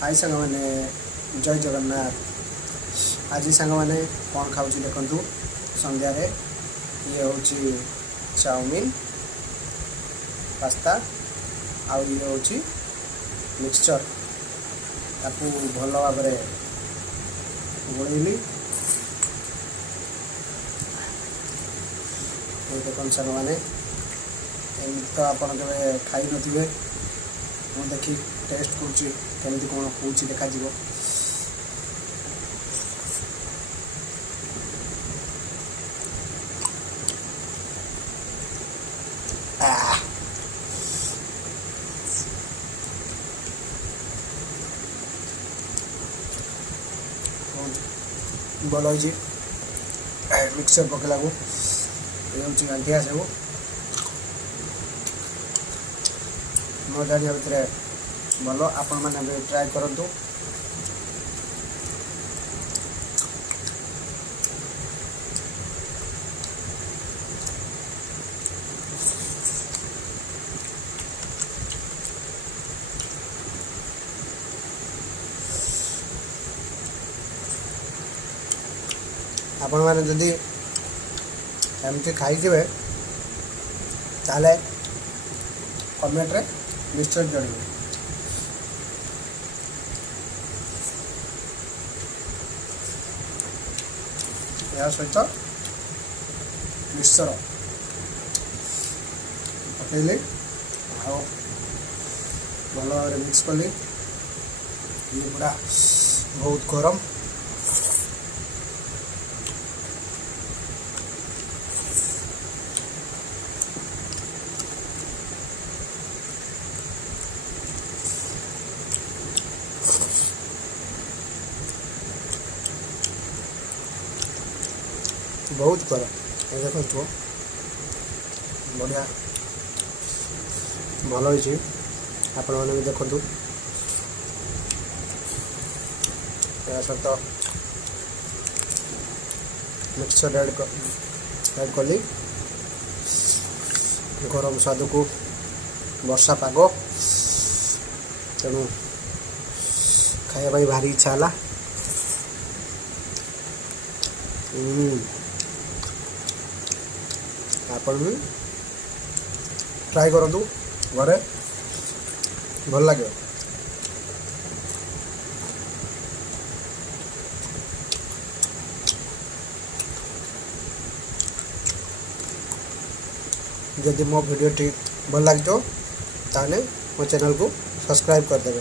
हाय सांग मैंने जय जगन्नाथ। आज सांग मैंने कौन खाऊँ देखु संध्यार ये हूँ चाउमिन पास्ता आउ ये हूँ मिक्सचर ताकू भल भाव गोलैली देखो सांग मैंने तो आपड़ के खाई नथिबे मुझे देखी टेस्ट करमी कौन हो देखा भल हो मिक्सचर पकेला को ये हूँ गांठिया सब मो जाना भितर भल आपण मैंने ट्राए करूँ। आपण मैंने जदि एमती खाइबे ताले कमेंट रे निश्चय जणाइबे। या सहित मिक्सचर पकईली आ भल भाव मिक्स कली ये पूरा बहुत गरम बहुत गरम ये देखो बढ़िया भल हो आपण मैंने भी देखु सहित मिक्सचर ऐड कली गरम स्वाद को वर्षा पाग तेणु खाया भारी इच्छा है। आपण भी ट्राए करूँ घरे भल लगे। जदि मो वीडियो टी भल लगे ताने मो चैनल को सब्सक्राइब कर देवे।